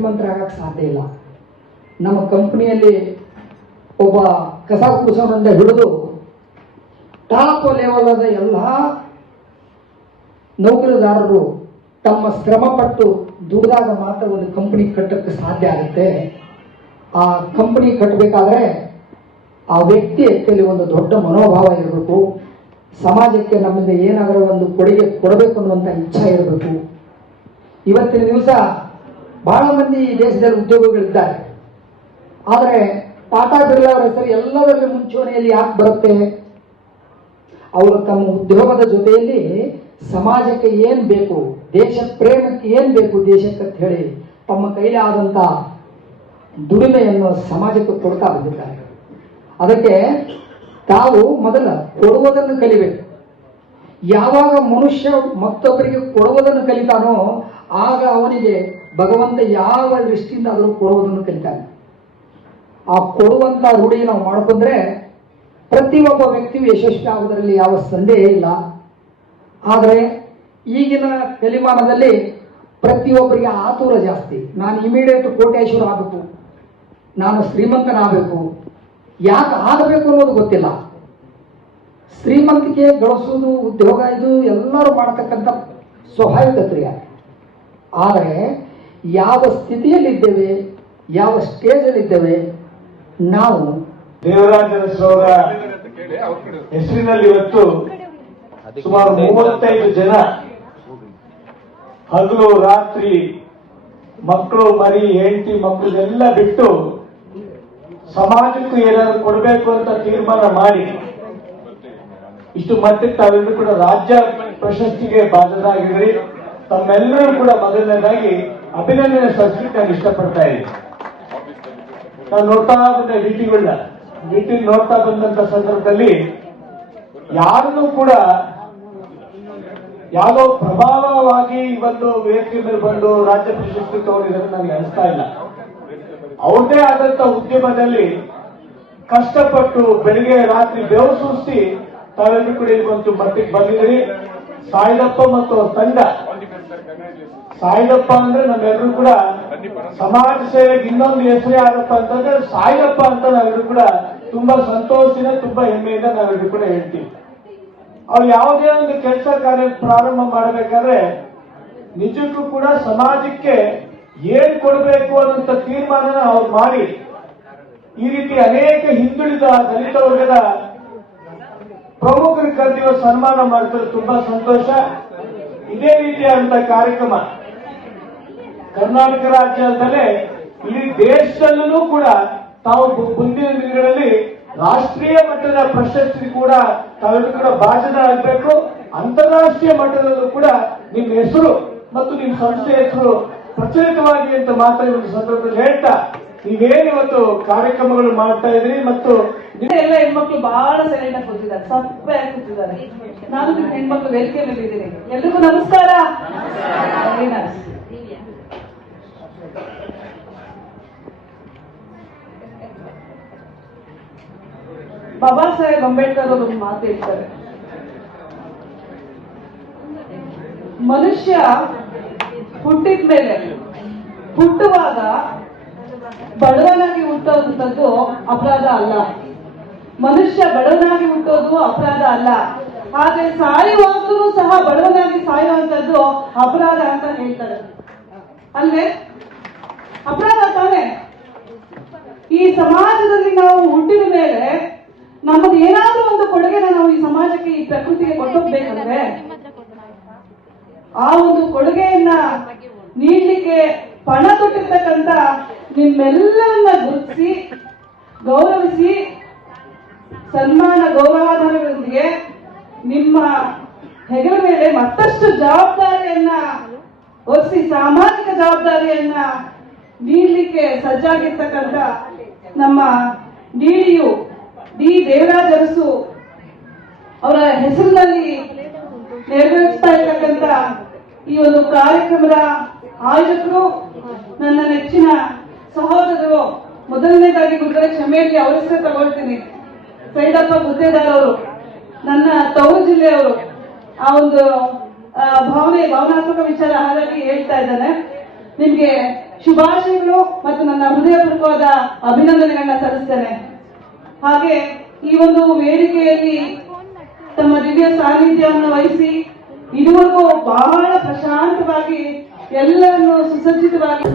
ಶ್ರೀಮಂತರಾಗಕ್ಕೆ ಸಾಧ್ಯ ಇಲ್ಲ. ನಮ್ಮ ಕಂಪನಿಯಲ್ಲಿ ಒಬ್ಬ ಕಸ ಕುಸನಿಂದ ಹಿಡಿದು ಟಾಪ್ ಲೆವೆಲದ ಎಲ್ಲ ನೌಕರದಾರರು ತಮ್ಮ ಶ್ರಮಪಟ್ಟು ದುಡಿದಾಗ ಮಾತ್ರ ಒಂದು ಕಂಪನಿ ಕಟ್ಟಕ್ಕೆ ಸಾಧ್ಯ ಆಗುತ್ತೆ. ಆ ಕಂಪನಿ ಕಟ್ಟಬೇಕಾದ್ರೆ ಆ ವ್ಯಕ್ತಿ ವ್ಯಕ್ತಿಯಲ್ಲಿ ಒಂದು ದೊಡ್ಡ ಮನೋಭಾವ ಇರಬೇಕು. ಸಮಾಜಕ್ಕೆ ನಮ್ಮಿಂದ ಏನಾದರೂ ಒಂದು ಕೊಡುಗೆ ಕೊಡಬೇಕು ಅನ್ನುವಂಥ ಇಚ್ಛೆ ಇರಬೇಕು. ಇವತ್ತಿನ ದಿವಸ ಬಹಳ ಮಂದಿ ಈ ದೇಶದಲ್ಲಿ ಉದ್ಯೋಗಗಳಿದ್ದಾರೆ. ಆದರೆ ಟಾಟಾ ಬಿರ್ಲಾ ಅವರ ಹೆಸರು ಎಲ್ಲದರಲ್ಲಿ ಮುಂಚೂಣಿಯಲ್ಲಿ ಯಾಕೆ ಬರುತ್ತೆ? ಅವರು ತಮ್ಮ ಉದ್ಯೋಗದ ಜೊತೆಯಲ್ಲಿ ಸಮಾಜಕ್ಕೆ ಏನು ಬೇಕು, ದೇಶ ಪ್ರೇಮಕ್ಕೆ ಏನು ಬೇಕು ದೇಶಕ್ಕೆ ಅಂತ ಹೇಳಿ ತಮ್ಮ ಕೈಲಿ ಆದಂಥ ದುಡಿಮೆಯನ್ನು ಸಮಾಜಕ್ಕೆ ಕೊಡ್ತಾ ಬಂದಿದ್ದಾರೆ. ಅದಕ್ಕೆ ತಾವು ಮೊದಲ ಕೊಡುವುದನ್ನು ಕಲಿಬೇಕು. ಯಾವಾಗ ಮನುಷ್ಯ ಮತ್ತೊಬ್ಬರಿಗೆ ಕೊಡುವುದನ್ನು ಕಲಿತಾನೋ ಆಗ ಅವನಿಗೆ ಭಗವಂತ ಯಾವ ದೃಷ್ಟಿಯಿಂದ ಆದರೂ ಕೊಡುವುದನ್ನು ಕಲಿತಾನೆ. ಆ ಕೊಡುವಂತ ರೂಢಿ ನಾವು ಮಾಡ್ಕೊಂಡ್ರೆ ಪ್ರತಿಯೊಬ್ಬ ವ್ಯಕ್ತಿಯು ಯಶಸ್ವಿ ಆಗುವುದರಲ್ಲಿ ಯಾವ ಸಂದೇಹ ಇಲ್ಲ. ಆದರೆ ಈಗಿನ ಕಲಿಮಾನದಲ್ಲಿ ಪ್ರತಿಯೊಬ್ಬರಿಗೆ ಆತುರ ಜಾಸ್ತಿ. ನಾನು ಇಮಿಡಿಯೇಟ್ ಕೋಟ್ಯಾಶ್ವರ ಆಗಬೇಕು. ನಾನು ಶ್ರೀಮಂತನಾಗಬೇಕು. ಯಾಕೆ ಆಗಬೇಕು ಅನ್ನೋದು ಗೊತ್ತಿಲ್ಲ. ಶ್ರೀಮಂತಿಕೆ ಗಳಿಸೋದು ಉದ್ಯೋಗ, ಇದು ಎಲ್ಲರೂ ಮಾಡ್ತಕ್ಕಂಥ ಸ್ವಾಭಾವಿಕ ಕ್ರಿಯೆ. ಆದರೆ ಯಾವ ಸ್ಥಿತಿಯಲ್ಲಿದ್ದೇವೆ ಯಾವ ಸ್ಟೇಜಲ್ಲಿದ್ದೇವೆ ನಾವು ದೇವರಾಜನ ಅವರ ಹೆಸರಿನಲ್ಲಿ ಇವತ್ತು ಸುಮಾರು ಮೂವತ್ತೈದು ಜನ ಹಗಲು ರಾತ್ರಿ ಮಕ್ಕಳು ಮರಿ ಹೆಂಡತಿ ಮಕ್ಕಳೆಲ್ಲ ಬಿಟ್ಟು ಸಮಾಜಕ್ಕೂ ಏನಾದ್ರು ಕೊಡಬೇಕು ಅಂತ ತೀರ್ಮಾನ ಮಾಡಿ ಇಷ್ಟು ಮತ್ತೆ ತಾವೆಲ್ಲರೂ ಕೂಡ ರಾಜ್ಯ ಪ್ರಶಸ್ತಿಗೆ ಬಾಧ್ಯರಾಗಿದ್ರಿ ತಮ್ಮೆಲ್ಲರೂ ಕೂಡ ಮೊದಲನೇದಾಗಿ ಅಭಿನಂದನೆ ಸಬ್ಸ್ಕ್ರಿಪ್ಟ್ ನಾನು ಇಷ್ಟಪಡ್ತಾ ಇದ್ದೀನಿ. ನಾನು ನೋಡ್ತಾ ಬಂದ ನೋಡ್ತಾ ಬಂದಂತ ಸಂದರ್ಭದಲ್ಲಿ ಯಾರನ್ನೂ ಕೂಡ ಯಾವುದೋ ಪ್ರಭಾವವಾಗಿ ಇವತ್ತು ವೇದಿಕೆ ಮೇಲೆ ಬಂದು ರಾಜ್ಯ ಪ್ರಶಸ್ತಿ ತಗೊಂಡಿದ್ದಾರೆ ನನಗೆ ಅನಿಸ್ತಾ ಇಲ್ಲ. ಅವ್ರದೇ ಆದಂತ ಉದ್ಯಮದಲ್ಲಿ ಕಷ್ಟಪಟ್ಟು ಬೆಳಿಗ್ಗೆ ರಾತ್ರಿ ಬೆವರು ಸೂಸಿ ತಾವೆಲ್ಲರೂ ಕೂಡ ಇವತ್ತು ಮಟ್ಟಿಗೆ ಬಂದಿದ್ದೀರಿ. ಸಾಯಿದಪ್ಪ ಮತ್ತು ತಂಡ ಸಾಯಿದಪ್ಪ ಅಂದ್ರೆ ನಮ್ಮೆಲ್ಲರೂ ಕೂಡ ಸಮಾಜ ಸೇವೆಗೆ ಇನ್ನೊಂದು ಹೆಸರೇ ಆಗಪ್ಪ ಅಂತಂದ್ರೆ ಸಾಯಿಲಪ್ಪ ಅಂತ ನಾವೆಲ್ಲರೂ ಕೂಡ ತುಂಬಾ ಸಂತೋಷದಿಂದ ತುಂಬಾ ಹೆಮ್ಮೆಯಿಂದ ನಾವೆಲ್ಲರೂ ಕೂಡ ಹೇಳ್ತೀವಿ. ಅವ್ರು ಯಾವುದೇ ಒಂದು ಕೆಲಸ ಕಾರ್ಯ ಪ್ರಾರಂಭ ಮಾಡಬೇಕಾದ್ರೆ ನಿಜಕ್ಕೂ ಕೂಡ ಸಮಾಜಕ್ಕೆ ಏನ್ ಕೊಡಬೇಕು ಅನ್ನೋಂಥ ತೀರ್ಮಾನನ ಅವ್ರು ಮಾಡಿ. ಈ ರೀತಿ ಅನೇಕ ಹಿಂದುಳಿದ ದಲಿತ ವರ್ಗದ ಪ್ರಮುಖರು ಕರೆದಿವ ಸನ್ಮಾನ ಮಾಡ್ತಾರೆ ತುಂಬಾ ಸಂತೋಷ. ಇದೇ ರೀತಿಯಾದಂತ ಕಾರ್ಯಕ್ರಮ. ಕರ್ನಾಟಕ ರಾಜ್ಯ ಅಂತಲೇ ಇಡೀ ದೇಶದಲ್ಲೂ ಕೂಡ ತಾವು ಮುಂದಿನ ದಿನಗಳಲ್ಲಿ ರಾಷ್ಟ್ರೀಯ ಮಟ್ಟದ ಪ್ರಶಸ್ತಿ ಕೂಡ ತಾವೆಲ್ಲರೂ ಕೂಡ ಭಾಷಣರಾಗಬೇಕು ಅಂತಾರಾಷ್ಟ್ರೀಯ ಮಟ್ಟದಲ್ಲೂ ಕೂಡ ನಿಮ್ಮ ಹೆಸರು ಮತ್ತು ನಿಮ್ಮ ಸಂಸ್ಥೆ ಹೆಸರು ಪ್ರಚಲಿತವಾಗಿ ಅಂತ ಮಾತ್ರ ಒಂದು ಸಂದರ್ಭದಲ್ಲಿ ಹೇಳ್ತಾ, ನೀವೇನು ಇವತ್ತು ಕಾರ್ಯಕ್ರಮಗಳು ಮಾಡ್ತಾ ಇದ್ರಿ ಮತ್ತು ಎಲ್ಲ ಹೆಣ್ಮಕ್ಳು ಬಹಳ ಸೈಲೆಂಟ್ ಆಗಿ ಕೂತಿದ್ದಾರೆ, ಸಪ್ಪೆ ಆಗಿ ಕೂತಿದ್ದಾರೆ. ನಾನು ನಿಮ್ಮ ಹೆಣ್ಮಕ್ಳು ವೇದಿಕೆ ಮೇಲೆ ಇದ್ದೀನಿ ಎಲ್ರಿಗೂ ನಮಸ್ಕಾರ. ಬಾಬಾ ಸಾಹೇಬ್ ಅಂಬೇಡ್ಕರ್ ಅವರು ಮಾತು ಹೇಳ್ತಾರೆ. ಮನುಷ್ಯ ಹುಟ್ಟಿದ ಮೇಲೆ ಹುಟ್ಟುವಾಗ ಬಡವನಾಗಿ ಹುಟ್ಟೋದಂಥದ್ದು ಅಪರಾಧ ಅಲ್ಲ. ಮನುಷ್ಯ ಬಡವನಾಗಿ ಹುಟ್ಟೋದು ಅಪರಾಧ ಅಲ್ಲ. ಆದ್ರೆ ಸಾಯುವಾಗಲೂ ಸಹ ಬಡವನಾಗಿ ಸಾಯುವಂತದ್ದು ಅಪರಾಧ ಅಂತ ಹೇಳ್ತಾರೆ. ಅಲ್ವೇ? ಅಪರಾಧ ತಾನೆ? ಈ ಸಮಾಜದಲ್ಲಿ ನಾವು ಹುಟ್ಟಿದ ಮೇಲೆ ನಮ್ಮದು ಏನಾದ್ರೂ ಒಂದು ಕೊಡುಗೆನ ನಾವು ಈ ಸಮಾಜಕ್ಕೆ ಈ ಪ್ರಕೃತಿಗೆ ಕೊಟ್ಟೋಗ್ಬೇಕಂದ್ರೆ ಆ ಒಂದು ಕೊಡುಗೆಯನ್ನ ನೀಡ್ಲಿಕ್ಕೆ ಪಣ ತೊಟ್ಟಿರ್ತಕ್ಕಂತ ನಿಮ್ಮೆಲ್ಲರನ್ನ ಗುರುತಿಸಿ, ಗೌರವಿಸಿ, ಸನ್ಮಾನ ಗೌರವಾಧಾರಗಳೊಂದಿಗೆ ನಿಮ್ಮ ಹೆಗಲ ಮೇಲೆ ಮತ್ತಷ್ಟು ಜವಾಬ್ದಾರಿಯನ್ನ ಹೊರಿಸಿ ಸಾಮಾಜಿಕ ಜವಾಬ್ದಾರಿಯನ್ನ ನೀಡಲಿಕ್ಕೆ ಸಜ್ಜಾಗಿರ್ತಕ್ಕಂಥ ನಮ್ಮ ಡಿಡಿಯು ಡಿ ದೇವರಾಜ್ ಅವರ ಹೆಸರಿನಲ್ಲಿ ನೆರವೇರಿಸ್ತಾ ಇರತಕ್ಕಂತ ಈ ಒಂದು ಕಾರ್ಯಕ್ರಮದ ಆಯೋಜಕರು, ನನ್ನ ನೆಚ್ಚಿನ ಸಹೋದರರು, ಮೊದಲನೇದಾಗಿ ಗುರುಗಳ ಕ್ಷಮೆಯಲ್ಲಿ ಅವರ ಹೆಸರು ತಗೊಳ್ತೀನಿ. ಸೈಡಪ್ಪ ಗುದ್ದೇದಾರ್ ಅವರು ನನ್ನ ತವರು ಜಿಲ್ಲೆಯವರು, ಆ ಒಂದು ಭಾವನೆ, ಭಾವನಾತ್ಮಕ ವಿಚಾರ ಹಾಗಾಗಿ ಹೇಳ್ತಾ ಇದ್ದಾನೆ. ನಿಮ್ಗೆ ಶುಭಾಶಯಗಳು ಮತ್ತು ನನ್ನ ಹೃದಯಪೂರ್ವಕವಾದ ಅಭಿನಂದನೆಗಳನ್ನ ಸಲ್ಲಿಸ್ತೇನೆ. ಹಾಗೆ ಈ ಒಂದು ವೇದಿಕೆಯಲ್ಲಿ ತಮ್ಮ ದಿವ್ಯ ಸಾನ್ನಿಧ್ಯವನ್ನು ವಹಿಸಿ ಇದುವರೆಗೂ ಬಹಳ ಪ್ರಶಾಂತವಾಗಿ ಎಲ್ಲರನ್ನು ಸುಸಜ್ಜಿತವಾಗಿ